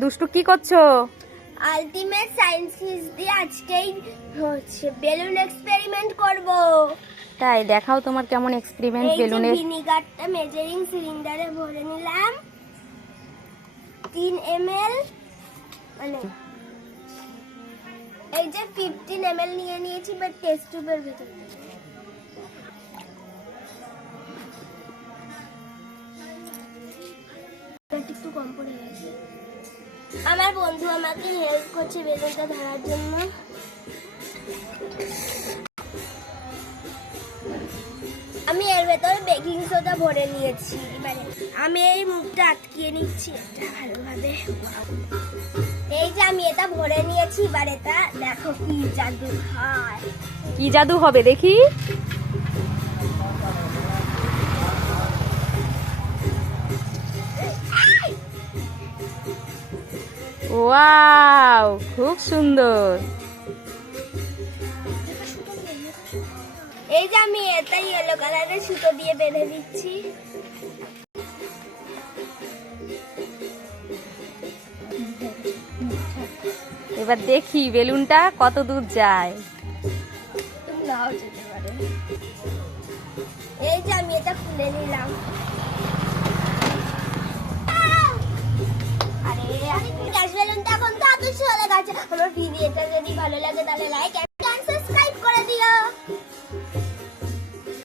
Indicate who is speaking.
Speaker 1: দুষ্টু কি করছ?
Speaker 2: আলটিমেট সায়েন্স কুইজ দিয়ে আজকেই হচ্ছে বেলুন এক্সপেরিমেন্ট করব।
Speaker 1: তাই দেখাও তোমার কেমন এক্সপেরিমেন্ট বেলুনের
Speaker 2: ভিনিগারটা মেজারিং সিলিন্ডারে ভরে নিলাম। তিন এমএল মানে এই যে ফিফটিন এমএল নিয়ে নিয়েছি বাট টেস্ট টিউবের ভিতরে। একটু কম পড়ে গেছে। আমার বন্ধু আমাকে হেল্প করছে বেলুনটা ধরার জন্য। আমি এর ভেতরে বেকিং সোডা ভরে নিয়েছি এবারে আমি এই মুখটা আটকিয়ে নিচ্ছি, এটা ভালোভাবে। এই যে আমি এটা ভরে নিয়েছি, এবার এটা দেখো কি জাদু হয়।
Speaker 1: কি জাদু হবে দেখি। ওয়াও খুব সুন্দর।
Speaker 2: এই যে আমি এটা ইয়েলো কালারের সুতো দিয়ে বেঁধে দিচ্ছি।
Speaker 1: এবার দেখি বেলুনটা কত দূর যায়।
Speaker 2: এই যে আমি এটা খুলে নিলাম। আমার ভিডিওটা যদি ভালো লাগে তাহলে লাইক